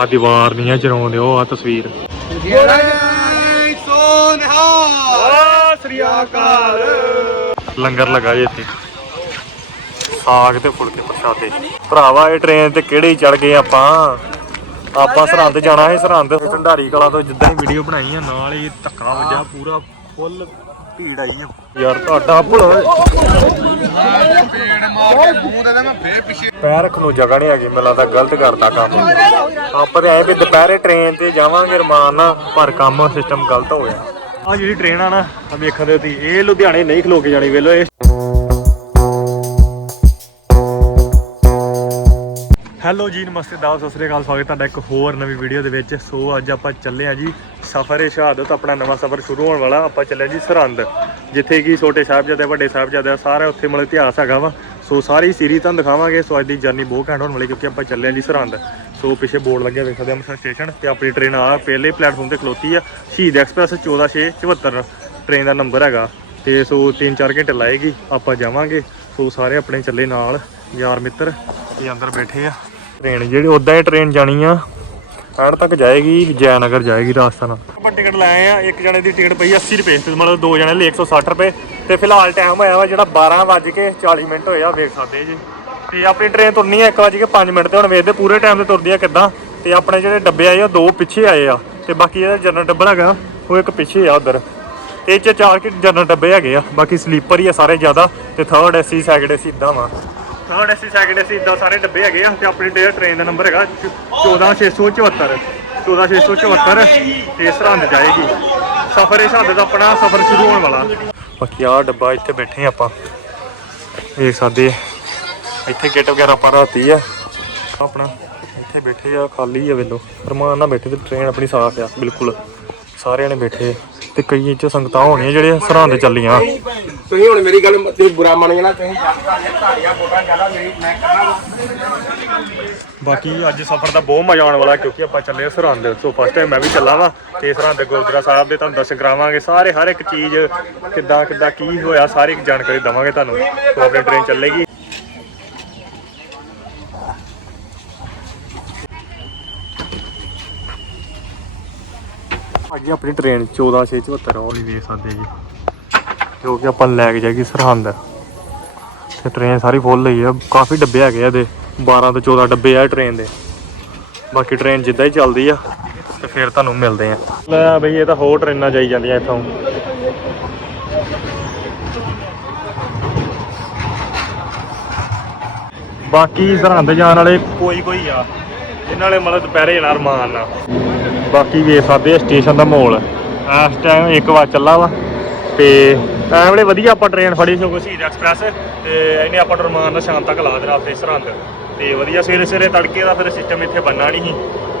ਆ ਦੀਵਾਰ ਨਹੀਂ ਆ ਚਰਾਉਂਦੇ ਉਹ ਆ ਤਸਵੀਰ। ਲੰਗਰ ਲਗਾ ਜੇ ਇੱਥੇ। ਸਾਗ ਤੇ ਫੁਲਕੇ ਪ੍ਰਸ਼ਾਦੇ। ਭਰਾਵਾ, ਇਹ ਟ੍ਰੇਨ ਤੇ ਕਿਹੜੇ ਚੜ ਗਏ ਆਪਾਂ? ਆਪਾਂ ਸਰਹੰਦ ਜਾਣਾ ਹੈ ਸਰਹੰਦ। ਭੰਡਾਰੀ ਕਲਾ ਤੋਂ ਜਿੱਦਾਂ ਹੀ ਵੀਡੀਓ ਬਣਾਈ ਆ, ਨਾਲ ਹੀ ਧੱਕਾ ਵੱਜਾ ਪੂਰਾ ਫੁੱਲ ਭੀੜ ਆਈ ਆ। ਯਾਰ ਤੁਹਾਡਾ ਭੁਲਾ ਪੈਰ ਰੱਖਣ ਨੂੰ ਜਗ੍ਹਾ ਨਹੀਂ ਹੈਗੀ ਮੈਨੂੰ ਲੱਗਦਾ ਗਲਤ ਕਰਤਾ ਕੰਮ। ਆਪਾਂ ਤੇ ਆਏ ਵੀ ਦੁਪਹਿਰੇ ਟ੍ਰੇਨ ਤੇ ਜਾਵਾਂਗੇ ਰਮਾਨ ਨਾਲ ਪਰ ਕੰਮ ਸਿਸਟਮ ਗਲਤ ਹੋ ਗਿਆ। ਆ ਜਿਹੜੀ ਟ੍ਰੇਨ ਆ ਨਾ ਆ ਵੇਖਣ ਦੇ ਤੁਸੀਂ ਇਹ ਲੁਧਿਆਣੇ ਨਹੀਂ ਖਲੋ ਕੇ ਜਾਣੀ ਵੇਲੋ ਇਹ ਹੈਲੋ ਜੀ, ਨਮਸਤੇ ਦਾਸ, ਸਤਿ ਸ੍ਰੀ ਅਕਾਲ, ਸਵਾਗਤ ਤੁਹਾਡਾ ਇੱਕ ਹੋਰ ਨਵੀਂ ਵੀਡੀਓ ਦੇ ਵਿੱਚ। ਸੋ ਅੱਜ ਆਪਾਂ ਚੱਲੇ ਆ ਜੀ ਸਫ਼ਰ ਏ ਸ਼ਹਾਦਤ ਆਪਣਾ ਨਵਾਂ ਸਫ਼ਰ ਸ਼ੁਰੂ ਹੋਣ ਵਾਲਾ। ਆਪਾਂ ਚੱਲੇ ਜੀ ਸਰਹੰਦ, ਜਿੱਥੇ ਕਿ ਛੋਟੇ ਸਾਹਿਬਜ਼ਾਦੇ, ਵੱਡੇ ਸਾਹਿਬਜ਼ਾਦੇ, ਸਾਰਾ ਉੱਥੇ ਮਤਲਬ ਇਤਿਹਾਸ ਹੈਗਾ ਵਾ। ਸੋ ਸਾਰੀ ਸੀਰੀ ਤੁਹਾਨੂੰ ਦਿਖਾਵਾਂਗੇ। ਸੋ ਅੱਜ ਦੀ ਜਰਨੀ ਬਹੁਤ ਘੈਂਟ ਹੋਣ ਵਾਲੀ, ਕਿਉਂਕਿ ਆਪਾਂ ਚੱਲੇ ਹਾਂ ਜੀ ਸਰਹੰਦ। ਸੋ ਪਿੱਛੇ ਬੋਰਡ ਲੱਗਿਆ, ਵੇਖ ਸਕਦੇ ਹਾਂ, ਅੰਮ੍ਰਿਤਸਰ ਸਟੇਸ਼ਨ ਤੇ ਆਪਣੀ ਟ੍ਰੇਨ ਆ, ਪਹਿਲੇ ਪਲੇਟਫਾਰਮ ਤੇ ਖਲੋਤੀ ਆ। ਸ਼ਹੀਦ ਐਕਸਪ੍ਰੈਸ 14674 ਟ੍ਰੇਨ ਦਾ ਨੰਬਰ ਹੈਗਾ। ਤੇ ਸੋ 3-4 ਘੰਟੇ ਲਾਏਗੀ, ਆਪਾਂ ਜਾਵਾਂਗੇ। ਸੋ ਸਾਰੇ ਆਪਣੇ ਚੱਲੇ ਨਾਲ, ਯਾਰ ਮਿੱਤਰ, ਇਹ ਅੰਦਰ ਬੈਠੇ ਆ। ਟ੍ਰੇਨ ਜਿਹੜੀ ਉਦਾਂ ਹੀ ਟ੍ਰੇਨ ਜਾਣੀ ਆ ਹੜ ਤੱਕ ਜਾਏਗੀ, ਜੈਨਗਰ ਜਾਏਗੀ ਰਾਜਸਥਾਨ ਆਪਾਂ ਟਿਕਟ ਲਾਏ ਆ, ਇੱਕ ਜਣੇ ਦੀ ਟਿਕਟ ਪਈ 80 ਰੁਪਏ, ਤੇ ਮਤਲਬ ਦੋ ਜਣੇ ਲਈ 160 ਰੁਪਏ, ਤੇ ਫਿਲਹਾਲ ਟਾਈਮ ਹੋਇਆ ਵਾ ਜਿਹੜਾ 12 ਵੱਜ ਕੇ 40 ਮਿੰਟ ਹੋਇਆ ਵੇਖ ਸਕਦੇ ਜੀ। ਤੇ ਆਪਣੀ ਟ੍ਰੇਨ ਤੁਰਨੀ ਆ 1 ਵੱਜ ਕੇ 5 ਮਿੰਟ ਤੇ, ਹੁਣ ਵੇਖਦੇ ਪੂਰੇ ਟਾਈਮ ਤੇ ਤੁਰਦੀ ਆ ਕਿੱਦਾਂ। ਤੇ ਆਪਣੇ ਜਿਹੜੇ ਡੱਬੇ ਆਏ ਆ ਦੋ ਪਿੱਛੇ ਆਏ ਆ, ਤੇ ਬਾਕੀ ਜਿਹੜਾ ਜਨਰਲ ਡੱਬਾ ਹੈਗਾ, ਉਹ ਇੱਕ ਪਿੱਛੇ ਆ ਉਧਰ। ਤੇ ਇਹ ਚ ਚਾਰ ਕਿ ਜਨਰਲ ਡੱਬੇ ਹੈਗੇ ਆ, ਬਾਕੀ ਸਲੀਪਰ ਹੀ ਆ ਸਾਰੇ ਜ਼ਿਆਦਾ, ਤੇ ਥਰਡ ਏਸੀ ਸੈਕੰਡ ਏਸੀ ਇਦਾਂ ਵਾ। ਥਰਡ ਏਸੀ ਸੈਕੰਡ ਏਸੀ ਇਦਾਂ ਸਾਰੇ ਡੱਬੇ ਹੈਗੇ ਆ ਤੇ ਆਪਣੀ ਟ੍ਰੇਨ ਦਾ ਨੰਬਰ ਹੈਗਾ 14674 14674 ਤੇ ਸਰਹੰਦ ਜਾਏਗੀ। ਸਫ਼ਰ ਇਹ ਸਾਡੇ ਦਾ ਆਪਣਾ ਸਫ਼ਰ ਸ਼ੁਰੂ ਹੋਣ ਵਾਲਾ। ਬਾਕੀ ਆ ਡੱਬਾ ਇੱਥੇ ਬੈਠੇ ਆਪਾਂ। ਇਹ ਸਾਡੇ ਇੱਥੇ ਕਿਟ ਵਗੈਰਾ ਆਪਾਂ ਰਾਤੀ ਆ। ਆਪਣਾ ਇੱਥੇ ਬੈਠੇ ਆ, ਖਾਲੀ ਆ ਵੇਲੋ ਰਮਾਨ ਨਾਲ ਬੈਠੇ ਤੇ ਟ੍ਰੇਨ ਆਪਣੀ ਸਾਫ਼ ਆ, ਬਿਲਕੁਲ। ਸਾਰਿਆਂ ਨੇ ਬੈਠੇ। ਆ। ਤੇ ਕਈ ਚ ਸੰਗਤਾਂ ਹੋਣੀਆਂ ਜਿਹੜੇ ਸਰਹੰਦ ਚੱਲੀਆਂ। ਤੁਸੀਂ ਹੁਣ ਮੇਰੀ ਗੱਲ ਤੁਸੀਂ ਬੁਰਾ ਮੰਨ ਜਾਣਾ ਤੁਸੀਂ ਬਾਕੀ ਅੱਜ ਸਫ਼ਰ ਦਾ ਬਹੁਤ ਮਜ਼ਾ ਆਉਣ ਵਾਲਾ ਕਿਉਂਕਿ ਆਪਾਂ ਚੱਲੇ ਹਾਂ ਸਰਹੰਦ। ਸੋ ਫਸਟ ਟਾਈਮ ਮੈਂ ਵੀ ਚੱਲਾ ਵਾਂ ਤੇ ਸਰਹੰਦ ਗੁਰਦੁਆਰਾ ਸਾਹਿਬ ਦੇ ਤੁਹਾਨੂੰ ਦਰਸ਼ਨ ਕਰਾਵਾਂਗੇ। ਸਾਰੇ ਹਰ ਇੱਕ ਚੀਜ਼ ਕਿੱਦਾਂ ਕਿੱਦਾਂ ਕੀ ਹੋਇਆ ਸਾਰੀ ਜਾਣਕਾਰੀ ਦਵਾਂਗੇ ਤੁਹਾਨੂੰ। ਸੋ ਆਪਣੀ ਟ੍ਰੇਨ ਚੱਲੇਗੀ। ਅੱਗੇ ਆਪਣੀ ਟ੍ਰੇਨ 14674 ਉਹ ਨਹੀਂ ਵੇਖ ਸਕਦੇ ਜੀ। ਜੋ ਕਿ ਆਪਾਂ ਲੈ ਕੇ ਜਾਏਗੀ ਸਰਹੰਦ। ਤੇ ਟ੍ਰੇਨ ਸਾਰੀ ਫੁੱਲ ਲਈ ਆ। ਕਾਫੀ ਡੱਬੇ ਹੈਗੇ ਆ ਇਹਦੇ। 12 ਤੋਂ 14 ਡੱਬੇ ਆ ਟ੍ਰੇਨ ਦੇ। ਬਾਕੀ ਟ੍ਰੇਨ ਜਿੱਦਾਂ ਹੀ ਚੱਲਦੀ ਆ, ਤੇ ਫਿਰ ਤੁਹਾਨੂੰ ਮਿਲਦੇ ਆ। ਲੈ ਬਈ, ਇਹ ਤਾਂ ਹੋਰ ਟ੍ਰੇਨਾਂ ਜਾਈ ਜਾਂਦੀਆਂ ਇੱਥੋਂ। ਬਾਕੀ ਸਰਹੰਦ ਜਾਣ ਵਾਲੇ ਕੋਈ ਕੋਈ ਆ। ਇਹਨਾਂ ਨੇ ਮਤਲਬ ਦੁਪਹਿਰੇ ਜਾਣਾ ਰਮਾਨ ਨਾਲ। ਬਾਕੀ ਵੇਖ ਸਕਦੇ ਆ ਸਟੇਸ਼ਨ ਦਾ ਮਾਹੌਲ। ਇਸ ਟਾਈਮ ਇੱਕ ਵਾਰ ਚੱਲਾ ਵਾ। ਤੇ ਐ ਵੇਲੇ ਵਧੀਆ, ਆਪਾਂ ਟ੍ਰੇਨ ਫੜੀ ਸਗੋਂ ਸ਼ਹੀਦ ਐਕਸਪ੍ਰੈਸ ਤੇ ਇਹਨੇ ਆਪਾਂ ਰਮਾਨ ਨਾਲ ਸ਼ਾਮ ਤੱਕ ਲਾ ਦੇਣਾ ਆਪਣੇ ਸਰਹੰਦ ਤੇ ਵਧੀਆ ਸਵੇਰੇ ਸਵੇਰੇ ਤੜਕੇ ਦਾ ਫਿਰ ਸਿਸਟਮ ਇੱਥੇ ਬੰਨਾ ਨਹੀਂ ਸੀ।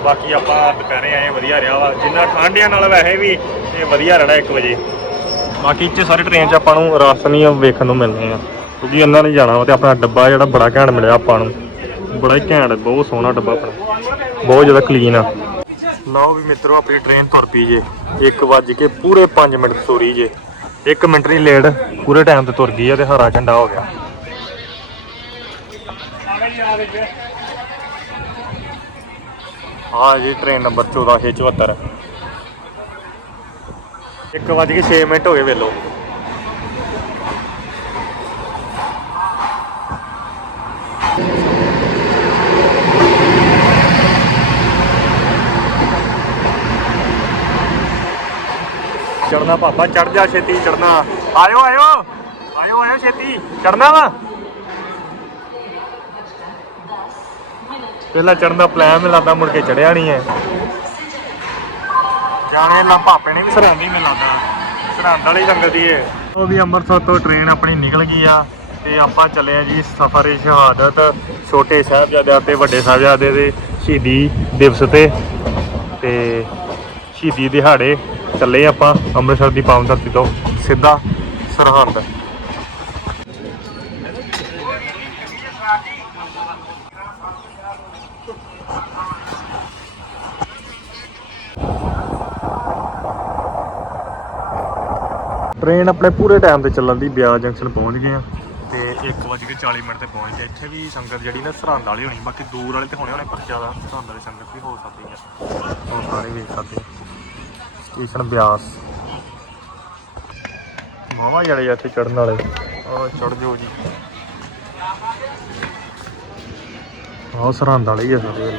ਬਾਕੀ ਆਪਾਂ ਦੁਪਹਿਰੇ ਆਏ, ਵਧੀਆ ਰਿਹਾ ਵਾ। ਜਿੰਨਾ ਠੰਡਿਆਂ ਨਾਲ ਵੈਸੇ ਵੀ ਇਹ ਵਧੀਆ ਰਹਿਣਾ 1 ਵਜੇ। ਬਾਕੀ ਇੱਥੇ ਸਾਰੇ ਟ੍ਰੇਨ 'ਚ ਆਪਾਂ ਨੂੰ ਰਾਸਨੀ ਵੇਖਣ ਨੂੰ ਮਿਲਨੇ ਆ। ਕਿਉਂਕਿ ਇਹਨਾਂ ਨੇ ਜਾਣਾ ਵਾ ਤੇ ਆਪਣਾ ਡੱਬਾ ਜਿਹੜਾ ਬੜਾ ਘੈਂਟ ਮਿਲਿਆ ਆਪਾਂ ਨੂੰ। ਬੜਾ ਹੀ ਘੈਂਟ, ਬਹੁਤ ਸੋਹਣਾ ਡੱਬਾ ਆਪਣਾ। ਬਹੁਤ ਜ਼ਿਆਦਾ ਕਲੀਨ ਆ। ਲਓ ਵੀ ਮਿੱਤਰੋ, ਆਪਣੀ ਟ੍ਰੇਨ ਤੁਰ ਪਈ ਜੇ। 1 ਵੱਜ ਕੇ ਪੂਰੇ 5 ਮਿੰਟ ਤੁਰੀ ਜੇ। 1 ਮਿੰਟ ਨਹੀਂ, ਲੇਟ ਪੂਰੇ ਟਾਈਮ ਤੇ ਤੁਰ ਗਈ ਆ ਤੇ ਹਰਾ ਝੰਡਾ ਹੋ ਗਿਆ। ਆ ਜੀ ਟ੍ਰੇਨ ਨੰਬਰ 1474 1 ਵੱਜ ਕੇ 6 ਮਿੰਟ ਹੋ ਗਏ ਵੇਲੋ। ਚੜਨਾ ਪਾਪਾ ਚੜ ਜਾ ਛੇਤੀ ਚੜਨਾ ਆਇਓ ਆਇਓ। ਆਇਓ ਆਇਓ ਛੇਤੀ। ਚੜਨਾ ਵਾ। ਪਹਿਲਾਂ ਚੜਨ ਦਾ ਪਲਾਨ ਮੈਨੂੰ ਮੁੜ ਕੇ ਚੜਿਆ ਨਹੀਂ ਹੈ। ਜਾਣੇ ਲਾ ਭਾਪੇ ਨੇ ਵੀ ਸਰਹੰਦੀ ਮੈਨੂੰ ਸਰਹੰਦ ਵਾਲੀ ਜੰਗਲ ਦੀ ਹੈ ਉਹ ਵੀ ਅੰਮ੍ਰਿਤਸਰ ਤੋਂ ਟ੍ਰੇਨ ਆਪਣੀ ਨਿਕਲ ਗਈ ਆ ਤੇ ਆਪਾਂ ਚੱਲੇ ਆ ਜੀ ਸਫਰ ਸ਼ਹਾਦਤ ਛੋਟੇ ਸਾਹਿਬਜ਼ਾਦਿਆਂ ਤੇ ਵੱਡੇ ਸਾਹਿਬਜ਼ਾਦੇ ਦੇ ਸ਼ਹੀਦੀ ਦਿਵਸ ਤੇ ਤੇ ਸ਼ਹੀਦੀ ਦਿਹਾੜੇ ਚੱਲੇ ਆਪਾਂ ਅੰਮ੍ਰਿਤਸਰ ਦੀ ਪਾਵਨ ਧਰਤੀ ਤੋਂ ਸਿੱਧਾ ਸਰਹੰਦ। ਟ੍ਰੇਨ ਆਪਣੇ ਪੂਰੇ ਟਾਈਮ ਤੇ ਚੱਲਣ ਦੀ ਬਿਆਸ ਜੰਕਸ਼ਨ ਪਹੁੰਚ ਗਏ ਆ ਤੇ 1:40 ਮਿੰਟ ਤੇ ਪਹੁੰਚ ਗਏ। ਇੱਥੇ ਵੀ ਸੰਗਤ ਜਿਹੜੀ ਨਾ ਸਰਹੰਦ ਵਾਲੀ ਹੋਣੀ, ਬਾਕੀ ਦੂਰ ਵਾਲੇ ਤੇ ਹੋਣੇ ਹੋਣੇ, ਪਰ ਜ਼ਿਆਦਾ ਸਰਹੰਦ ਵਾਲੀ ਸੰਗਤ ਵੀ ਹੋ ਸਕਦੀ ਹੈ ਉਹ ਸਾਰੇ ਵੇਖ ਸਕਦੇ। ਸਟੇਸ਼ਨ ਬਿਆਸ। ਮਾਵਾ ਜਿਹੜੇ ਆ ਇੱਥੇ ਚੜਨ ਵਾਲੇ। ਆ ਚੜ ਜਾਓ ਜੀ। ਆਹ ਸਰਹੰਦ ਵਾਲੇ ਹੀ ਆ ਸਾਰੇ।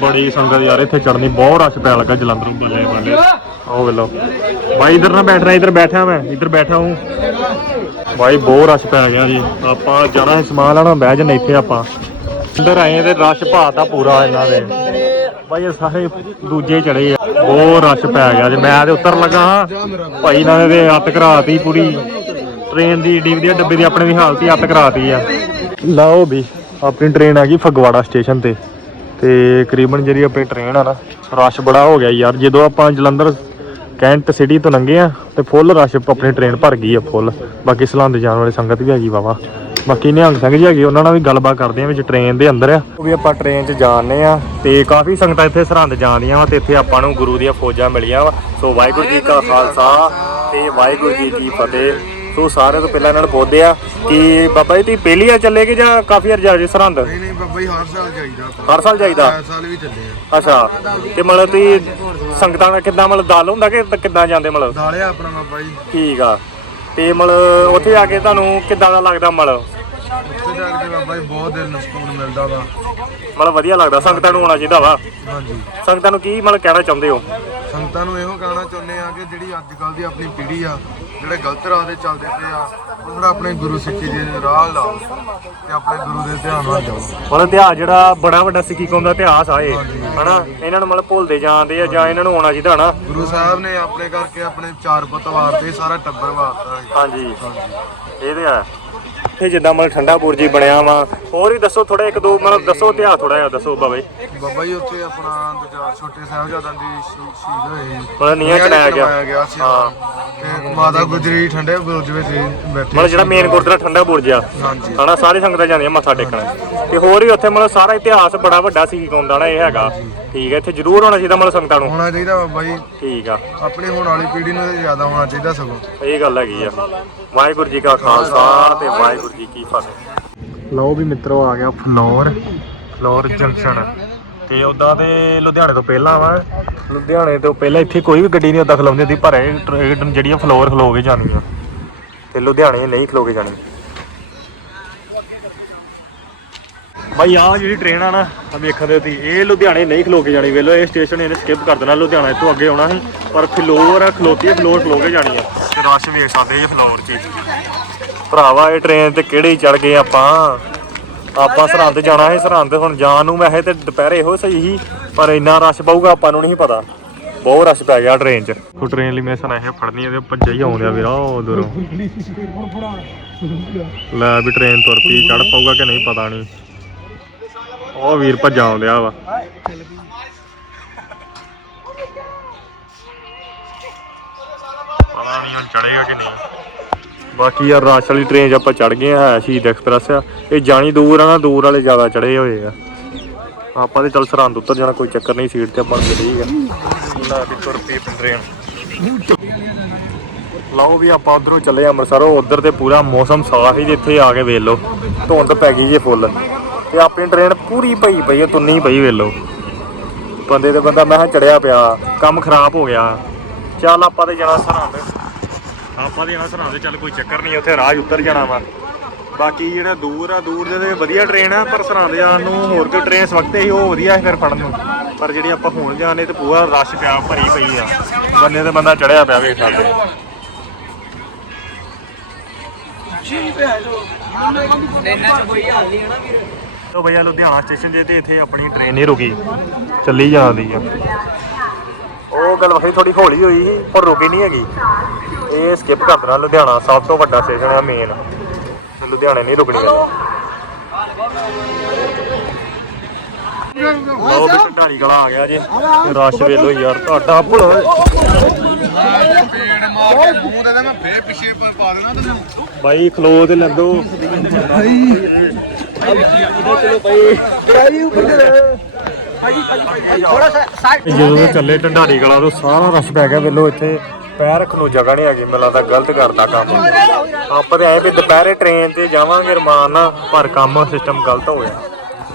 ਬੜੀ ਸੰਗਤ ਯਾਰ ਇੱਥੇ ਚੜਨੀ ਬਹੁਤ ਰਸ਼ ਪੈ ਲੱਗਾ ਜਲੰਧਰੋਂ ਬੱਲੇ ਬੱਲੇ। ਉਹ ਵੇਲੋ ਭਾਈ ਇਧਰ ਨਾ ਬੈਠਣਾ ਇਧਰ ਬੈਠਾ ਮੈਂ ਇਧਰ ਬੈਠਾ ਹੂੰ। ਭਾਈ ਬਹੁਤ ਰਸ਼ ਪੈ ਗਿਆ ਜੀ। ਆਪਾਂ ਜਾਣਾ ਸਮਾਨ ਲੈਣਾ, ਬਹਿ ਜਨੇ ਇੱਥੇ ਆਪਾਂ। ਅੰਦਰ ਆਏ ਤੇ ਰਸ਼ ਭਾਤਾ ਪੂਰਾ ਇਹਨਾਂ ਦੇ। ਭਾਈ ਇਹ ਸਾਰੇ ਦੂਜੇ ਚੜੇ ਆ ਬਹੁਤ ਰਸ਼ ਪੈ ਗਿਆ ਜੀ। ਮੈਂ ਤੇ ਉੱਤਰ ਲੱਗਾ ਹਾਂ। ਭਾਈ ਇਹਨਾਂ ਨੇ ਹੱਥ ਕਰਾਤੀ ਪੂਰੀ। ਟ੍ਰੇਨ ਦੀ ਡੀ ਵਧੀਆ, ਡੱਬੇ ਦੀ ਆਪਣੇ ਦੀ ਹਾਲਤ ਹੀ ਹੱਥ ਕਰਾਤੀ ਆ। ਲਓ ਵੀ, ਆਪਣੀ ਟ੍ਰੇਨ ਆ ਗਈ ਫਗਵਾੜਾ ਸਟੇਸ਼ਨ ਤੇ। ਤੇ ਕਰੀਬਨ ਜਿਹੜੀ ਆਪਣੀ ਟ੍ਰੇਨ ਆ ਨਾ, ਰਸ਼ ਬੜਾ ਹੋ ਗਿਆ ਯਾਰ। ਜਦੋਂ ਆਪਾਂ ਜਲੰਧਰ ਕੈਂਟ ਸਿਟੀ ਤੋਂ ਲੰਘੇ ਆ ਤੇ ਫੁੱਲ ਰਸ਼ ਆਪਣੀ ਟ੍ਰੇਨ ਭਰ ਗਈ ਆ ਫੁੱਲ। ਬਾਕੀ ਸਲੰਦ ਜਾਣ ਵਾਲੀ ਸੰਗਤ ਵੀ ਹੈਗੀ ਵਾਵਾ ਬਾਕੀ ਨਿਹੰਗ ਸਿੰਘ ਜੀ ਹੈਗੇ, ਉਹਨਾਂ ਨਾਲ ਵੀ ਗੱਲਬਾਤ ਕਰਦੇ ਆ ਵਿੱਚ ਟ੍ਰੇਨ ਦੇ ਅੰਦਰ ਆ। ਉਹ ਵੀ ਆਪਾਂ ਟ੍ਰੇਨ 'ਚ ਜਾਣਦੇ ਆ ਤੇ ਕਾਫੀ ਸੰਗਤਾਂ ਇੱਥੇ ਸਰਹੰਦ ਜਾਂਦੀਆਂ ਵਾ ਤੇ ਇੱਥੇ ਆਪਾਂ ਨੂੰ ਗੁਰੂ ਦੀਆਂ ਫੌਜਾਂ ਮਿਲੀਆਂ ਵਾ। ਸੋ ਵਾਹਿਗੁਰੂ ਜੀ ਕਾ ਖਾਲਸਾ ਤੇ ਵਾਹਿਗੁਰੂ ਜੀ ਕੀ ਫਤਿਹ। ਸੋ ਸਾਰਿਆਂ ਤੋਂ ਪਹਿਲਾਂ ਇਹਨਾਂ ਨੂੰ ਪੁੱਛਦੇ ਆ ਕਿ ਬਾਬਾ ਜੀ ਤੁਸੀਂ ਪਹਿਲੀ ਆ ਚੱਲੇ ਕਿ ਜਾਂ ਕਾਫੀ ਵਾਰ ਜਾ ਜੇ ਸਰਹੰਦ? ਨਹੀਂ ਨਹੀਂ ਬਾਬਾ ਜੀ ਹਰ ਸਾਲ ਜਾਈਦਾ ਆਪਾਂ। ਹਰ ਸਾਲ ਜਾਈਦਾ? ਸਾਲ ਵੀ ਚੱਲੇ ਆ। ਅੱਛਾ ਤੇ ਮਤਲਬ ਤੁਸੀਂ ਸੰਗਤਾਂ ਨਾਲ ਕਿੱਦਾਂ ਮਤਲਬ ਦਲ ਹੁੰਦਾ ਕਿ ਕਿੱਦਾਂ ਜਾਂਦੇ ਮਤਲਬ? ਦਾਲਿਆ ਆਪਣਾ ਬਾਬਾ ਜੀ। ਠੀਕ ਆ। ਤੇ ਮਤਲਬ ਉੱਥੇ ਆ ਕੇ ਤੁਹਾਨੂੰ ਕਿੱਦਾਂ ਦਾ ਲੱਗਦਾ ਮਤਲਬ? ਉੱਥੇ ਜਾ ਕੇ ਬਾਬਾ ਜੀ ਬਹੁਤ ਦਿਲ ਨੂੰ ਸਕੂਨ ਮਿਲਦਾ ਵਾ। ਮਤਲਬ ਵਧੀਆ ਲੱਗਦਾ ਸੰਗਤਾਂ ਨੂੰ ਆਉਣਾ ਚਾਹੀਦਾ ਵਾ। ਹਾਂਜੀ। ਸੰਗਤਾਂ ਨੂੰ ਕੀ ਮਤਲਬ ਕਹਿਣਾ ਚਾਹੁੰਦੇ ਹੋ? ਸੰਗਤਾਂ ਨੂੰ ਇਹੋ ਕਹਿਣਾ ਚਾਹੁੰਦੇ ਆ ਕਿ ਜਿਹੜੀ ਅੱਜ ਕੱਲ ਦੀ ਆਪਣੀ ਪੀੜ੍ਹੀ ਆ ਜਿਹੜੇ ਗਲਤ ਰਾਹ ਤੇ ਚੱਲਦੇ ਪਏ ਆ ਉਹ ਥੋੜਾ ਆਪਣੇ ਗੁਰੂ ਸਿੱਖੀ ਦੇ ਰਾਹ ਲਾਓ ਤੇ ਆਪਣੇ ਗੁਰੂ ਦੇ ਧਿਆਨ ਨਾਲ ਜਾਓ। ਮਤਲਬ ਇਤਿਹਾਸ ਜਿਹੜਾ ਬੜਾ ਵੱਡਾ ਸਿੱਖੀ ਕੌਮ ਦਾ ਇਤਿਹਾਸ ਆ ਇਹ ਹਨਾ? ਇਹਨਾਂ ਨੂੰ ਮਤਲਬ ਭੁੱਲਦੇ ਜਾਂਦੇ ਆ ਜਾਂ ਇਹਨਾਂ ਨੂੰ ਆਉਣਾ ਚਾਹੀਦਾ ਹਨਾ? ਗੁਰੂ ਸਾਹਿਬ ਨੇ ਆਪਣੇ ਕਰਕੇ ਆਪਣੇ ਚਾਰ ਪੁੱਤ ਵਾਰਤੇ ਸਾਰਾ ਟੱਬਰ ਵਾਰਤਾ ਸੀ। ਹਾਂਜੀ। ਇਹ ਤੇ ਆ ਇੱਥੇ ਜਿੱਦਾਂ ਮਤਲਬ ਠੰਡਾ ਬੁਰਜੀ ਬਣਿਆ ਵਾ ਹੋਰ ਵੀ ਦੱਸੋ ਥੋੜਾ ਇੱਕ ਦੋ ਮਤਲਬ ਦੱਸੋ ਇਤਿਹਾਸ ਥੋੜਾ ਜਿਹਾ ਦੱਸੋ ਬਾਬਾ ਜੀ। ਬਾਬਾ ਜੀ ਉੱਥੇ ਆਪਣਾ ਦੂਜਾ ਛੋਟੇ ਸਾਹਿਬਜ਼ਾਦਿਆਂ ਦੀ ਸ਼ਹੀ- ਸ਼ਹੀਦ ਹੋਏ ਸੀ। ਮਤਲਬ ਨੀਹਾਂ ਚੜਾਇਆ ਗਿਆ। ਚੜਾਇਆ ਗਿਆ ਸੀ ਹਾਂ। ਤੇ ਮਾਤਾ ਗੁਜਰੀ ਠੰਡੇ ਬੁਰਜ ਵਿੱਚ ਬੈਠੀ ਮਤਲਬ ਜਿਹੜਾ ਮੇਨ ਗੁਰਦੁਆਰਾ ਠੰਡਾ ਬੁਰਜ ਆ ਹਾਂਜੀ। ਹਨਾ ਸਾਰੇ ਸੰਗਤਾਂ ਜਾਂਦੀਆਂ ਮੱਥਾ ਟੇਕਣ। ਤੇ ਹੋਰ ਵੀ ਉੱਥੇ ਮਤਲਬ ਸਾਰਾ ਇਤਿਹਾਸ ਬੜਾ ਵੱਡਾ ਸੀ ਕੌਮ ਦਾ ਨਾ ਇਹ ਹੈਗਾ। ਠੀਕ ਹੈ ਇੱਥੇ ਜ਼ਰੂਰ ਹੋਣਾ ਚਾਹੀਦਾ ਮਤਲਬ ਸੰਗਤਾਂ ਨੂੰ। ਹੋਣਾ ਚਾਹੀਦਾ ਜੀ ਠੀਕ ਆ। ਆਪਣੀ ਹੋਣ ਵਾਲੀ ਪੀੜ੍ਹੀ ਨੂੰ ਜ਼ਿਆਦਾ ਹੋਣਾ ਚਾਹੀਦਾ ਸਗੋਂ। ਇਹ ਗੱਲ ਹੈਗੀ ਆ। ਵਾਹਿਗੁਰੂ ਜੀ ਕਾ ਖਾਲਸਾ ਤੇ ਵਾਹਿਗੁਰੂ ਜੀ ਕੀ ਫਤਿਹ। ਲਓ ਵੀ ਮਿੱਤਰੋ ਆ ਗਿਆ ਫਲੋਰ ਫਲੋਰ ਜੰਕਸ਼ਨ। ਤੇ ਉਦਾਂ ਤੇ ਲੁਧਿਆਣੇ ਤੋਂ ਪਹਿਲਾਂ ਵਾ। ਲੁਧਿਆਣੇ ਤੋਂ ਪਹਿਲਾਂ ਇੱਥੇ ਕੋਈ ਵੀ ਗੱਡੀ ਨਹੀਂ ਉਦਾਂ ਖਲੋਂਦੀ ਹੁੰਦੀ ਪਰ ਇਹ ਟ੍ਰੇਨ ਜਿਹੜੀਆਂ ਫਲੋਰ ਖਲੋ ਕੇ ਜਾਂਦੀਆਂ ਤੇ ਲੁਧਿਆਣੇ ਨਹੀਂ ਖਲੋ ਕੇ ਜਾਣੀ ਭਾਈ ਆ ਜਿਹੜੀ ਟ੍ਰੇਨ ਆ ਨਾ ਆ ਵੇਖਣ ਦੇ ਤੁਸੀਂ ਇਹ ਲੁਧਿਆਣੇ ਨਹੀਂ ਖਲੋ ਕੇ ਜਾਣੀ ਵੇਲੋ ਇਹ ਸਟੇਸ਼ਨ ਇਹਨੇ ਸਕਿਪ ਕਰ ਦੇਣਾ ਲੁਧਿਆਣਾ ਇੱਥੋਂ ਅੱਗੇ ਆਉਣਾ ਸੀ ਪਰ ਫਲੋਰ ਆ ਖਲੋਤੀ ਆ ਫਲੋਰ ਖਲੋ ਕੇ ਜਾਣੀ ਆ। ਤੇ ਰਸ਼ ਵੇਖ ਸਕਦੇ ਜੀ ਫਲੋਰ 'ਚ। ਭਰਾਵਾ ਇਹ ਟ੍ਰੇਨ ਤੇ ਕਿਹੜੇ ਚੜ ਗਏ ਆਪਾਂ? ਆਪਾਂ ਸਰਹੰਦ ਜਾਣਾ ਹੈ ਸਰਹੰਦ ਹੁਣ ਜਾਣ ਨੂੰ ਵੈਸੇ ਤੇ ਦੁਪਹਿਰੇ ਇਹੋ ਸਹੀ ਸੀ ਪਰ ਇੰਨਾ ਰਸ਼ ਪਊਗਾ ਆਪਾਂ ਨੂੰ ਨਹੀਂ ਪਤਾ। ਬਹੁਤ ਰਸ਼ ਪੈ ਗਿਆ ਟ੍ਰੇਨ 'ਚ। ਉਹ ਟ੍ਰੇਨ ਲਈ ਮੈਂ ਸੁਣਾ ਇਹ ਫੜਨੀ ਹੈ ਤੇ ਭੱਜਾ ਹੀ ਆਉਂਦਿਆ ਵੀਰਾ ਉਹ ਦੂਰੋਂ ਲੈ ਵੀ ਟ੍ਰੇਨ ਤੁਰ ਪਈ ਚੜ ਪਊਗਾ ਕਿ ਨਹੀਂ ਪਤਾ ਨਹੀਂ ਉਹ ਵੀਰ ਭੱਜਾ ਆਉਂਦਿਆ ਵਾ। ਪਤਾ ਨਹੀਂ ਹੁਣ ਚੜੇਗਾ ਕਿ ਨਹੀਂ। ਬਾਕੀ ਯਾਰ ਰਸ਼ ਵਾਲੀ ਟ੍ਰੇਨ 'ਚ ਆਪਾਂ ਚੜ ਗਏ ਆ ਸ਼ਹੀਦ ਐਕਸਪ੍ਰੈਸ ਆ। ਇਹ ਜਾਣੀ ਦੂਰ ਆ ਨਾ ਦੂਰ ਵਾਲੇ ਜ਼ਿਆਦਾ ਚੜੇ ਹੋਏ ਆ। ਆਪਾਂ ਤੇ ਚੱਲ ਸਰਹੰਦ ਉੱਤਰ ਜਾਣਾ ਕੋਈ ਚੱਕਰ ਨਹੀਂ ਸੀਟ ਤੇ ਆਪਾਂ ਨੂੰ ਠੀਕ ਆ ਲੈ ਵੀ ਤੁਰ ਪਈ ਟ੍ਰੇਨ ਲਓ ਵੀ ਆਪਾਂ ਉਧਰੋਂ ਚੱਲੇ ਅੰਮ੍ਰਿਤਸਰ ਉਧਰ ਤੇ ਪੂਰਾ ਮੌਸਮ ਸਾਫ਼ ਹੀ ਇੱਥੇ ਆ ਕੇ ਵੇਖ ਲਓ। ਧੁੰਦ ਪੈ ਗਈ ਜੇ ਫੁੱਲ। ਤੇ ਆਪਣੀ ਟ੍ਰੇਨ ਪੂਰੀ ਪਈ ਪਈ ਆ ਤੁੰਨੀ ਪਈ ਵੇਖ ਲਓ ਬੰਦੇ ਤੇ ਬੰਦਾ ਮੈਂ ਕਿਹਾ ਚੜਿਆ ਪਿਆ ਕੰਮ ਖਰਾਬ ਹੋ ਗਿਆ ਚੱਲ ਆਪਾਂ ਤੇ ਜਾਣਾ ਸਰਹੰਦ ਆਪਾਂ ਤੇ ਜਾਣਾ ਸਰਹੰਦ ਚੱਲ ਕੋਈ ਚੱਕਰ ਨਹੀਂ ਉੱਥੇ ਰਾਹ 'ਚ ਉੱਤਰ ਜਾਣਾ ਵਾ ਬਾਕੀ ਜਿਹੜਾ ਦੂਰ ਆ ਦੂਰ ਦੇ ਤੇ ਵਧੀਆ ਟ੍ਰੇਨ ਆ ਪਰ ਸਰਹੰਦ ਜਾਣ ਨੂੰ ਹੋਰ ਕੋਈ ਟ੍ਰੇਨ ਇਸ ਵਕਤ ਹੀ ਉਹ ਵਧੀਆ ਹੈ ਫਿਰ ਫੜਨ ਨੂੰ ਪਰ ਜਿਹੜੀ ਆਪਾਂ ਹੁਣ ਜਾਣੇ ਤੇ ਪੂਰਾ ਰਸ਼ ਪਿਆ ਭਰੀ ਪਈ ਆ ਬੰਦੇ ਤੇ ਬੰਦਾ ਚੜਿਆ ਪਿਆ ਵੇਖ ਸਕਦੇ ਤੋ ਭਈਆ, ਲੁਧਿਆਣਾ ਸਟੇਸ਼ਨ ਜੇ ਤੇ ਇੱਥੇ ਆਪਣੀ ਟ੍ਰੇਨ ਨਹੀਂ ਰੁਕੀ, ਚੱਲੀ ਜਾਂਦੀ ਆ। ਉਹ ਗੱਲ ਵਖਰੀ ਥੋੜੀ ਹੌਲੀ ਹੋਈ ਸੀ, ਪਰ ਰੁਕੀ ਨਹੀਂ ਹੈਗੀ। ਇਹ ਸਕਿਪ ਕਰ ਦੇਣਾ ਲੁਧਿਆਣਾ, ਸਭ ਤੋਂ ਵੱਡਾ ਸਟੇਸ਼ਨ ਆ ਮੇਨ ਲੁਧਿਆਣੇ ਨਹੀਂ ਰੁਕਣੀ ਹੈ ਵੀ ਢਾਲੀ ਗਲਾ ਆ ਗਿਆ ਜੀ। ਰਸ਼ ਵੇਲੋ ਯਾਰ, ਤੁਹਾਡਾ ਭੁਲਾ ਬਾਈ, ਖਲੋ ਕੇ ਮੂੰਹ ਦੇ ਖਲੋ ਤੇ ਲੱਦੋ ਇਹ ਜਦੋਂ ਦੇ ਚੱਲੇ ਢੰਡਾਰੀ ਕਲਾ ਤੋਂ ਸਾਰਾ ਰਸ਼ ਪੈ ਗਿਆ ਵੇਲੋ ਇੱਥੇ। ਪੈਰ ਰੱਖਣ ਨੂੰ ਜਗ੍ਹਾ ਨਹੀਂ ਹੈਗੀ ਮੈਨੂੰ ਲੱਗਦਾ ਗਲਤ ਕਰਦਾ ਕੰਮ। ਆਪਾਂ ਤੇ ਆਏ ਵੀ ਦੁਪਹਿਰੇ ਟ੍ਰੇਨ ਤੇ ਜਾਵਾਂਗੇ ਰਮਾਨ ਨਾਲ ਪਰ ਕੰਮ ਸਿਸਟਮ ਗਲਤ ਹੋ ਗਿਆ।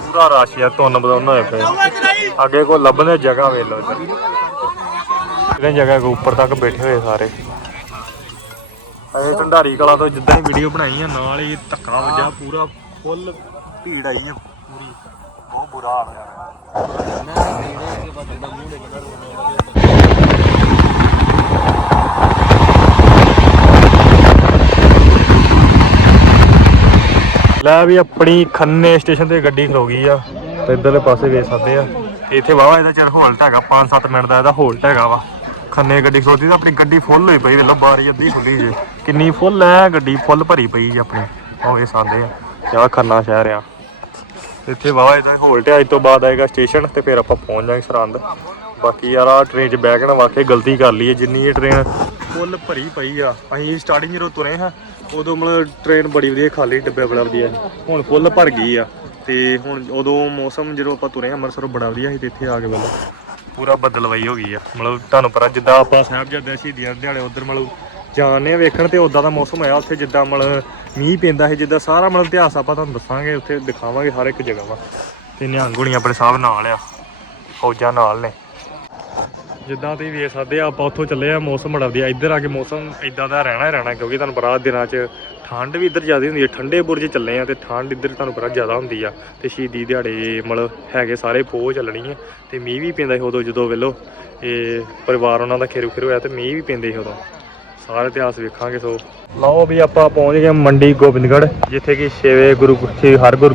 ਪੂਰਾ ਰਸ਼ ਤੁੰਨ ਬਦੌਨ ਹੋਏ ਪਏ। ਅੱਗੇ ਕੋ ਲੱਭਣੇ ਜਗ੍ਹਾ ਵੇਲੋ ਇੱਧਰ। ਇਹਦੇ ਜਗ੍ਹਾ ਕੋ ਉੱਪਰ ਤੱਕ ਬੈਠੇ ਹੋਏ ਸਾਰੇ। ਇਹ ਢੰਡਾਰੀ ਕਲਾ ਤੋਂ ਜਿੱਦਾਂ ਹੀ ਵੀਡੀਓ ਬਣਾਈ ਆ ਨਾਲ ਹੀ ਧੱਕਾ ਵੱਜਾ ਪੂਰਾ ਫੁੱਲ ਭੀੜ ਆਈ ਆ ਪੂਰੀ। ਬਹੁਤ ਬੁਰਾ ਹਾਲ ਆ ਲੈ ਵੀ ਆਪਣੀ ਖੰਨੇ ਸਟੇਸ਼ਨ ਤੇ ਗੱਡੀ ਖਲੋ ਗਈ ਆ ਤੇ ਇਧਰਲੇ ਪਾਸੇ ਵੇਖ ਸਕਦੇ ਆ। ਇੱਥੇ ਵਾਵਾ ਇਹਦਾ ਚਿਰ ਹੋਲਟ ਹੈਗਾ 5-7 ਮਿੰਟ ਦਾ ਇਹਦਾ ਹੋਲਟ ਹੈਗਾ ਵਾ। ਖੰਨੇ ਗੱਡੀ ਖਲੋਤੀ ਤਾਂ ਆਪਣੀ ਗੱਡੀ ਫੁੱਲ ਹੋਈ ਪਈ ਵੇਲੋ ਬਾਰੀ ਅੱਧੀ ਖੁੱਲੀ ਜੇ। ਕਿੰਨੀ ਫੁੱਲ ਹੈ ਗੱਡੀ ਫੁੱਲ ਭਰੀ ਪਈ ਜੀ ਆਪਣੀ। ਉਹ ਵੇਖ ਸਕਦੇ ਆ ਤੇ ਖੰਨਾ ਸ਼ਹਿਰ ਆ। ਇੱਥੇ ਵਾਵਾ ਇਹਦਾ ਹੋਲਟ ਆ ਤੋਂ ਬਾਅਦ ਆਏਗਾ ਸਟੇਸ਼ਨ ਤੇ ਫਿਰ ਆਪਾਂ ਪਹੁੰਚ ਜਾਵਾਂਗੇ ਸਰਹੰਦ। ਬਾਕੀ ਯਾਰ ਆ ਟ੍ਰੇਨ 'ਚ ਬਹਿ ਕੇ ਨਾ ਵਾਕਈ ਗਲਤੀ ਕਰ ਲਈ ਹੈ ਜਿੰਨੀ ਇਹ ਟ੍ਰੇਨ ਫੁੱਲ ਭਰੀ ਪਈ ਆ। ਅਸੀਂ ਸਟਾਰਟਿੰਗ ਜਦੋਂ ਤੁਰੇ ਹਾਂ, ਉਦੋਂ ਮਤਲਬ ਟ੍ਰੇਨ ਬੜੀ ਵਧੀਆ ਖਾਲੀ ਡੱਬੇ ਬੜਾ ਵਧੀਆ ਹੁਣ ਫੁੱਲ ਭਰ ਗਈ ਆ। ਤੇ ਹੁਣ ਉਦੋਂ ਮੌਸਮ ਜਦੋਂ ਆਪਾਂ ਤੁਰੇ ਹਾਂ, ਅੰਮ੍ਰਿਤਸਰੋਂ ਬੜਾ ਵਧੀਆ ਸੀ ਤੇ ਇੱਥੇ ਆ ਕੇ ਮਤਲਬ ਪੂਰਾ ਬਦਲਵਾਈ ਹੋ ਗਈ ਆ। ਮਤਲਬ ਤੁਹਾਨੂੰ ਪਤਾ, ਜਿੱਦਾਂ ਆਪਾਂ ਸਾਹਿਬਜ਼ਾਦੇ ਸ਼ਹੀਦੀਆਂ ਦਿਹਾੜੇ ਉਧਰ ਮਤਲਬ ਜਾਣੇ ਵੇਖਣ ਤੇ ਉਦਾਂ ਦਾ ਮੌਸਮ ਆਇਆ ਉੱਥੇ ਜਿੱਦਾਂ ਮਤਲਬ ਮੀਂਹ ਪੈਂਦਾ ਸੀ, ਜਿੱਦਾਂ ਸਾਰਾ ਮਤਲਬ ਇਤਿਹਾਸ ਆਪਾਂ ਤੁਹਾਨੂੰ ਦੱਸਾਂਗੇ, ਉੱਥੇ ਦਿਖਾਵਾਂਗੇ ਹਰ ਇੱਕ ਜਗ੍ਹਾ ਵਾ। ਤੇ ਨਿਹੰਗ ਹੁਣੀ ਆਪਣੇ ਸਾਹਿਬ ਨਾਲ ਆ, ਫੌਜਾਂ ਨਾਲ ਨੇ। ਜਿੱਦਾਂ ਤੁਸੀਂ ਵੇਖ ਸਕਦੇ ਆ, ਆਪਾਂ ਉੱਥੋਂ ਚੱਲੇ ਆ, ਮੌਸਮ ਬੜਾ ਵਧੀਆ। ਇੱਧਰ ਆ ਕੇ ਮੌਸਮ ਇਦਾਂ ਦਾ ਰਹਿਣਾ ਹੀ ਰਹਿਣਾ, ਕਿਉਂਕਿ ਤੁਹਾਨੂੰ ਪਤਾ ਦਿਨਾਂ 'ਚ ਠੰਡ ਵੀ ਇੱਧਰ ਜ਼ਿਆਦਾ ਹੁੰਦੀ ਹੈ ਠੰਡੇ ਬੁਰਜ ਚੱਲੇ ਆ ਤੇ ਠੰਡ ਇੱਧਰ ਤੁਹਾਨੂੰ ਪਤਾ ਜ਼ਿਆਦਾ ਹੁੰਦੀ ਆ। ਤੇ ਸ਼ਹੀਦੀ ਦਿਹਾੜੇ ਮਤਲਬ ਹੈਗੇ ਸਾਰੇ, ਪੋਹ ਚੱਲਣੀ ਹੈ ਤੇ ਮੀਂਹ ਵੀ ਪੈਂਦਾ ਸੀ ਉਦੋਂ, ਜਦੋਂ ਵੇਲੋ ਇਹ ਪਰਿਵਾਰ ਉਹਨਾਂ ਦਾ ਖੇਰੂ ਖੇਰੂ ਹੋਇਆ ਤੇ ਮੀਂਹ ਵੀ ਪੈਂਦੇ ਸੀ ਉਦੋਂ। ਸਾਰਾ ਇਤਿਹਾਸ ਵੇਖਾਂਗੇ ਸੋ ਲਓ ਵੀ ਆਪਾਂ ਪਹੁੰਚ ਗਏ ਮੰਡੀ ਗੋਬਿੰਦਗੜ੍ਹ ਜਿੱਥੇ ਕਿ ਛੇਵੇਂ ਗੁਰੂ ਸ੍ਰੀ ਹਰਗੁਰ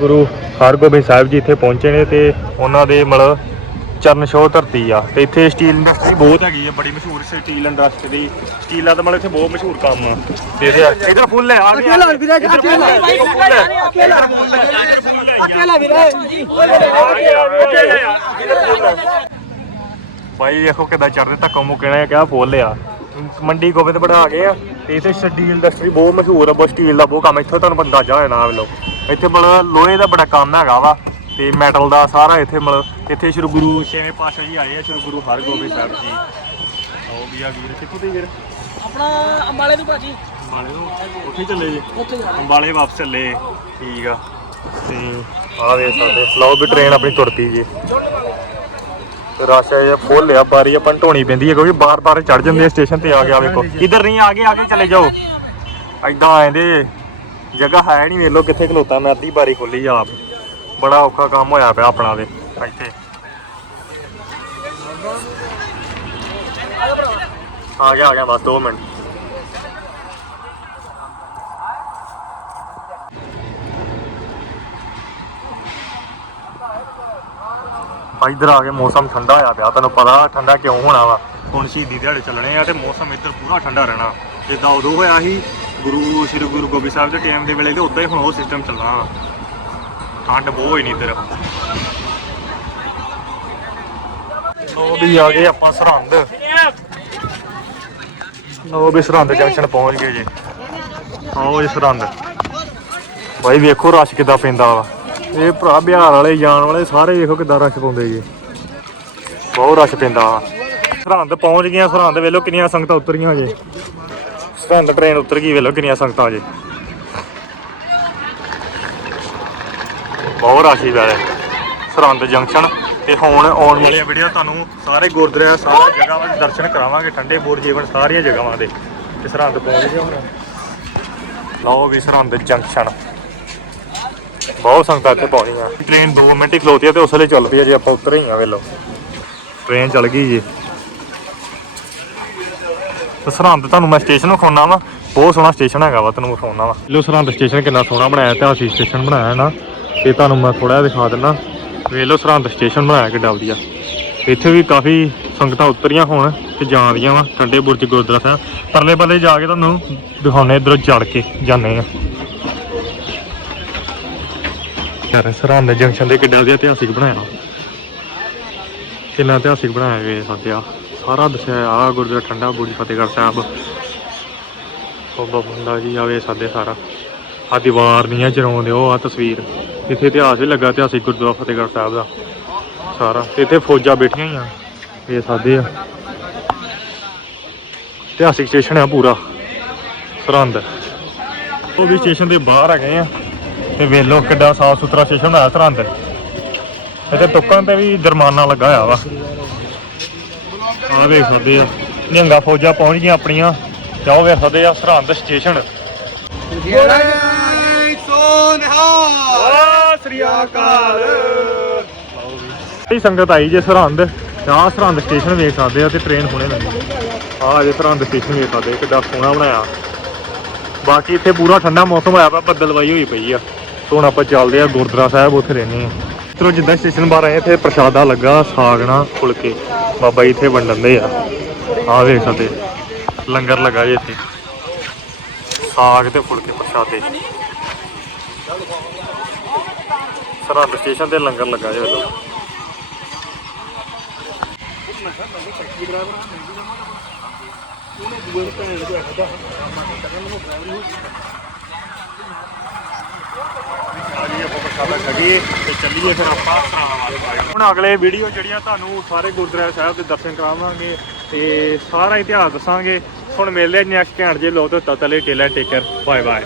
ਗੁਰੂ ਹਰਗੋਬਿੰਦ ਸਾਹਿਬ ਜੀ ਇੱਥੇ ਪਹੁੰਚੇ ਨੇ ਤੇ ਉਹਨਾਂ ਦੇ ਮਤਲਬ ਚਰਨ ਛੋਹ ਧਰਤੀ ਆ। ਤੇ ਇੱਥੇ ਸਟੀਲ ਇੰਡਸਟਰੀ ਬਹੁਤ ਹੈਗੀ ਆ ਬੜੀ ਮਸ਼ਹੂਰ ਸਟੀਲ ਇੰਡਸਟਰੀ ਦੀ। ਸਟੀਲਾਂ ਦਾ ਮਤਲਬ ਇੱਥੇ ਬਹੁਤ ਮਸ਼ਹੂਰ ਕੰਮ ਆ। ਤੇ ਇਹਦੇ ਇਧਰ ਫੁੱਲ ਹੈ ਆ ਗਿਆ ਅਕੇਲਾ ਵੀਰੇ ਅਕੇਲਾ। ਅਕੇਲਾ ਅਕੇਲਾ ਵੀਰੇ। ਭਾਈ ਦੇਖੋ ਕਿਦਾਂ ਚੜਦੇ ਧੱਕਾ ਮੁੱਕਣਾ ਕਿਆ ਫੁੱਲ ਆ। ਮੰਡੀ ਗੋਬਿੰਦ ਬਣਾ ਗਏ ਆ ਤੇ ਇੱਥੇ ਸਟੀਲ ਇੰਡਸਟਰੀ ਬਹੁਤ ਮਸ਼ਹੂਰ ਆ ਬਹੁਤ ਸਟੀਲ ਦਾ ਬਹੁਤ ਕੰਮ ਇੱਥੇ ਤੁਹਾਨੂੰ ਅੰਦਾਜ਼ਾ ਹੋਇਆ ਨਾ ਵੇਲੋ ਇੱਥੇ ਮਤਲਬ ਲੋਹੇ ਦਾ ਬੜਾ ਕੰਮ ਹੈਗਾ ਵਾ ਤੇ ਮੈਟਲ ਦਾ ਸਾਰਾ ਇੱਥੇ ਮਤਲਬ ਇੱਥੇ ਸ਼੍ਰੀ ਗੁਰੂ ਛੇਵੇਂ ਪਾਤਸ਼ਾਹ ਜੀ ਆਏ ਆ ਸ਼੍ਰੀ ਗੁਰੂ ਹਰਗੋਬਿੰਦ ਸਾਹਿਬ ਜੀ। ਆਓ ਵੀ ਆ ਵੀਰ ਕਿੱਥੋਂ ਤੇ ਵੀਰ? ਆਪਣਾ ਅੰਬਾਲੇ ਦੀ ਭਾਜੀ। ਅੰਬਾਲੇ ਤੋਂ? ਉੱਥੇ ਚੱਲੇ ਜੀ? ਅੰਬਾਲੇ ਵਾਪਸ ਚੱਲੇ ਠੀਕ ਆ। ਤੇ ਆ ਵੇ ਸਾਡੇ ਲਓ ਵੀ ਟ੍ਰੇਨ ਆਪਣੀ ਤੁਰ ਪਈ ਜੀ ਤੇ ਰਸ਼ ਇਹ ਫੁੱਲ ਆ ਬਾਰੀ ਆਪਾਂ ਨੂੰ ਢੋਣੀ ਪੈਂਦੀ ਹੈ, ਕਿਉਂਕਿ ਬਾਰ-ਬਾਰ ਚੜ ਜਾਂਦੇ ਆ ਸਟੇਸ਼ਨ ਤੇ ਆ ਗਿਆ ਵੇਖੋ। ਇਧਰ ਨਹੀਂ ਆਗੇ ਆਗੇ ਚਲੇ ਜਾਓ। ਐਦਾਂ ਆਂਦੇ ਜਗ੍ਹਾ ਹੈ ਨਹੀਂ, ਵੇਖ ਲਓ ਕਿੱਥੇ ਖਲੋਤਾ, ਮੈਂ ਅੱਧੀ ਬਾਰੀ ਖੋਲੀ ਆਪ। ਬੜਾ ਔਖਾ ਕੰਮ ਹੋਇਆ ਪਿਆ ਆਪਣਾ ਦੇ ਇੱਥੇ। ਆ ਗਿਆ ਆ ਗਿਆ, ਬਸ 2 ਮਿੰਟ। ਆ ਇੱਧਰ ਆ ਕੇ ਮੌਸਮ ਠੰਡਾ ਹੋਇਆ ਪਿਆ ਤੁਹਾਨੂੰ ਪਤਾ ਠੰਡਾ ਕਿਉਂ ਹੋਣਾ ਵਾ? ਹੁਣ ਸ਼ਹੀਦੀ ਦਿਹਾੜੇ ਚੱਲਣੇ ਆ ਤੇ ਮੌਸਮ ਇੱਧਰ ਪੂਰਾ ਠੰਡਾ ਰਹਿਣਾ। ਜਿੱਦਾਂ ਉਦੋਂ ਹੋਇਆ ਸੀ, ਗੁਰੂ, ਸ੍ਰੀ ਗੁਰੂ ਗੋਬਿੰਦ ਸਾਹਿਬ ਦੇ ਟਾਈਮ ਦੇ ਵੇਲੇ ਤੇ ਉਦਾਂ ਹੀ ਹੁਣ ਉਹ ਸਿਸਟਮ ਚੱਲਣਾ ਵਾ। ਠੰਡ ਬਹੁਤ ਹੋਈ ਨਹੀਂ ਇੱਧਰ। ਲੋ ਵੀ ਆ ਗਏ ਆਪਾਂ ਸਰਹੰਦ। ਲੋ ਵੀ ਸਰਹੰਦ ਜੰਕਸ਼ਨ ਪਹੁੰਚ ਗਏ ਜੀ। ਆਓ ਜੀ ਸਰਹੰਦ। ਭਾਈ ਵੇਖੋ ਰਸ਼ ਕਿੱਦਾਂ ਪੈਂਦਾ ਵਾ। ਇਹ ਭਰਾ ਬਿਹਾਰ ਵਾਲੇ ਜਾਣ ਵਾਲੇ ਸਾਰੇ ਵੇਖੋ ਕਿੱਦਾਂ ਰਸ਼ ਪਾਉਂਦੇ ਜੀ? ਬਹੁਤ ਰਸ਼ ਪੈਂਦਾ ਸਰਹੰਦ ਪਹੁੰਚ ਗਈਆਂ ਸਰਹੰਦ ਵੇਲੋ ਕਿੰਨੀਆਂ ਸੰਗਤਾਂ ਉਤਰੀਆਂ ਜੇ। ਸਰਹੰਦ ਟ੍ਰੇਨ ਉਤਰ ਗਈ ਵੇਲੋ ਕਿੰਨੀਆਂ ਸੰਗਤਾਂ ਜੇ। ਬਹੁਤ ਰਸ਼ ਹੀ ਵੈਲੇ ਸਰਹੰਦ ਜੰਕਸ਼ਨ ਤੇ ਹੁਣ ਆਉਣ ਵਾਲੀਆਂ ਵੀਡੀਓ ਤੁਹਾਨੂੰ ਸਾਰੇ ਗੁਰਦੁਆਰਿਆਂ ਸਾਰੇ ਜਗ੍ਹਾਵਾਂ ਦੇ ਦਰਸ਼ਨ ਕਰਾਵਾਂਗੇ ਠੰਡੇ ਬੋਰ ਜੀਵਨ ਸਾਰੀਆਂ ਜਗ੍ਹਾਵਾਂ ਦੇ। ਤੇ ਸਰਹੰਦ ਪਹੁੰਚ ਗਏ ਹੁਣ। ਲਓ ਵੀ ਸਰਹੰਦ ਜੰਕਸ਼ਨ ਬਹੁਤ ਸੰਗਤਾਂ ਇੱਥੇ ਪਹੁੰਚੀਆਂ ਟ੍ਰੇਨ 2 ਮਿੰਟ ਹੀ ਖਲੋਤੀ ਆ ਤੇ ਉਸ ਵੇਲੇ ਚੱਲ ਪਈ ਆ ਜੇ ਆਪਾਂ ਉਤਰ ਹੀ ਆ ਵੇਲੋ ਟ੍ਰੇਨ ਚੱਲ ਗਈ ਜੀ। ਤੇ ਸਰਹੰਦ ਤੁਹਾਨੂੰ ਮੈਂ ਸਟੇਸ਼ਨ ਵਿਖਾਉਣਾ ਵਾ। ਬਹੁਤ ਸੋਹਣਾ ਸਟੇਸ਼ਨ ਹੈਗਾ ਵਾ ਤੁਹਾਨੂੰ ਵਿਖਾਉਣਾ ਵਾ। ਲੋ ਸਰਹੰਦ ਸਟੇਸ਼ਨ ਕਿੰਨਾ ਸੋਹਣਾ ਬਣਾਇਆ ਇਤਿਹਾਸਿਕ ਸਟੇਸ਼ਨ ਬਣਾਇਆ ਨਾ। ਤੇ ਤੁਹਾਨੂੰ ਮੈਂ ਥੋੜਾ ਜਿਹਾ ਦਿਖਾ ਦਿੰਦਾ ਵੇਖ ਲਓ ਸਰਹੰਦ ਸਟੇਸ਼ਨ ਬਣਾਇਆ ਕਿੱਡਾ ਵਧੀਆ। ਇੱਥੇ ਵੀ ਕਾਫੀ ਸੰਗਤਾਂ ਉਤਰੀਆਂ ਹੋਣ ਤੇ ਜਾਣ ਰਹੀਆਂ ਵਾ। ਠੰਡੇ ਬੁਰਜ ਗੁਰਦੁਆਰਾ ਸਾਹਿਬ। ਪਰਲੇ ਬੱਲੇ ਜਾ ਕੇ ਤੁਹਾਨੂੰ ਦਿਖਾਉਣੇ ਇਧਰੋਂ ਚੜ ਕੇ ਜਾਂਦੇ ਆ ਯਾਰ ਸਰਹੰਦ ਜੰਕਸ਼ਨ ਦੇ ਕਿੱਡਾ ਵਧੀਆ ਇਤਿਹਾਸਿਕ ਬਣਾਇਆ ਕਿੰਨਾ ਇਤਿਹਾਸਿਕ ਬਣਾਇਆ ਗਿਆ ਸੱਦਿਆ ਸਾਰਾ ਦੱਸਿਆ ਆ ਗੁਰਦੁਆਰਾ ਠੰਡਾ, ਬੁਰਜ ਫਤਿਹਗੜ੍ਹ ਸਾਹਿਬ। ਬਾਬਾ ਬੰਦਾ ਜੀ ਆਵੇ ਸਾਦੇ ਸਾਰਾ। ਆ ਦੀਵਾਰ ਨਹੀਂ ਆ ਚਰਾਉਂਦੇ ਉਹ ਆ ਤਸਵੀਰ। ਇੱਥੇ ਇਤਿਹਾਸ ਵੀ ਲੱਗਾ ਇਤਿਹਾਸਿਕ ਗੁਰਦੁਆਰਾ ਫਤਿਹਗੜ੍ਹ ਸਾਹਿਬ ਦਾ। ਸਾਰਾ। ਇੱਥੇ ਫੌਜਾਂ ਬੈਠੀਆਂ ਹੀ ਆ ਇਹ ਸਾਦੇ ਆ। ਇਤਿਹਾਸਿਕ ਸਟੇਸ਼ਨ ਆ ਪੂਰਾ। ਸਰਹੰਦ। ਉਹ ਵੀ ਸਟੇਸ਼ਨ ਦੇ ਬਾਹਰ ਆ ਗਏ ਆ। ਤੇ ਵੇਲੋ ਕਿੱਡਾ ਸਾਫ਼ ਸੁਥਰਾ ਸਟੇਸ਼ਨ ਹੋਇਆ ਸਰਹੰਦ ਇੱਥੇ ਟੁੱਕਣ ਤੇ ਵੀ ਜੁਰਮਾਨਾ ਲੱਗਾ ਹੋਇਆ ਵਾ। ਆ ਵੇਖ ਸਕਦੇ ਆ। ਨਿਹੰਗਾ ਫੌਜਾਂ ਪਹੁੰਚ ਗਈਆਂ ਆਪਣੀਆਂ। ਤੇ ਉਹ ਵੇਖ ਸਕਦੇ ਆ ਸਰਹੰਦ ਸਟੇਸ਼ਨ। ਸ੍ਰੀ ਅਕਾਲ ਇਹ ਸੰਗਤ ਆਈ ਜੇ ਸਰਹੰਦ ਤੇ ਆਹ ਸਰਹੰਦ ਸਟੇਸ਼ਨ ਵੇਖ ਸਕਦੇ ਆ ਤੇ ਟ੍ਰੇਨ ਹੁਣੇ ਲੱਗੀ। ਆਹ ਜੇ ਸਰਹੰਦ ਸਟੇਸ਼ਨ ਵੇਖ ਸਕਦੇ ਆ, ਕਿੱਡਾ ਸੋਹਣਾ ਬਣਾਇਆ। ਬਾਕੀ ਇੱਥੇ ਪੂਰਾ ਠੰਡਾ ਮੌਸਮ ਹੋਇਆ ਪਿਆ ਬੱਦਲਵਾਈ ਹੋਈ ਪਈ ਆ। ਤੇ ਹੁਣ ਆਪਾਂ ਚੱਲਦੇ ਆ ਗੁਰਦੁਆਰਾ ਸਾਹਿਬ, ਉੱਥੇ ਰਹਿੰਦੇ ਆ ਤਰੋ ਜਿੱਦਾਂ ਸਟੇਸ਼ਨ ਬਾਹਰ ਆਏ, ਇੱਥੇ ਪ੍ਰਸ਼ਾਦਾ ਲੱਗਾ ਸਾਗ ਨਾਲ ਫੁਲਕੇ। ਬਾਬਾ ਜੀ ਇੱਥੇ ਵੰਡਣ ਦੇ ਆ। ਆਹ ਵੇਖ ਸਕਦੇ। ਲੰਗਰ ਲੱਗਾ ਜੀ ਇੱਥੇ। ਸਾਗ ਤੇ ਫੁਲਕੇ ਪ੍ਰਸ਼ਾਦੇ। ਸਰਹੰਦ ਸਟੇਸ਼ਨ ਤੇ ਲੰਗਰ ਲੱਗਾ ਜੀ ਵੱਲੋਂ ਜੀ ਆਪਾਂ ਪ੍ਰਸ਼ਾਦਾ ਛਕੀਏ ਤੇ ਚੱਲੀਏ ਫਿਰ ਆਪਾਂ ਹੁਣ ਅਗਲੇ ਵੀਡੀਓ ਜਿਹੜੀਆਂ ਤੁਹਾਨੂੰ ਸਾਰੇ ਗੁਰਦੁਆਰਾ ਸਾਹਿਬ ਦੇ ਦਰਸ਼ਨ ਕਰਾਵਾਂਗੇ ਤੇ ਸਾਰਾ ਇਤਿਹਾਸ ਦੱਸਾਂਗੇ। ਹੁਣ ਮਿਲਦੇ ਹਾਂ ਨੈਕਸਟ ਘੈਂਟ ਜੇ ਲੋ ਤੇ ਤਤਲੇ, ਟੇਲਾ, ਟੇਕਰ। Bye bye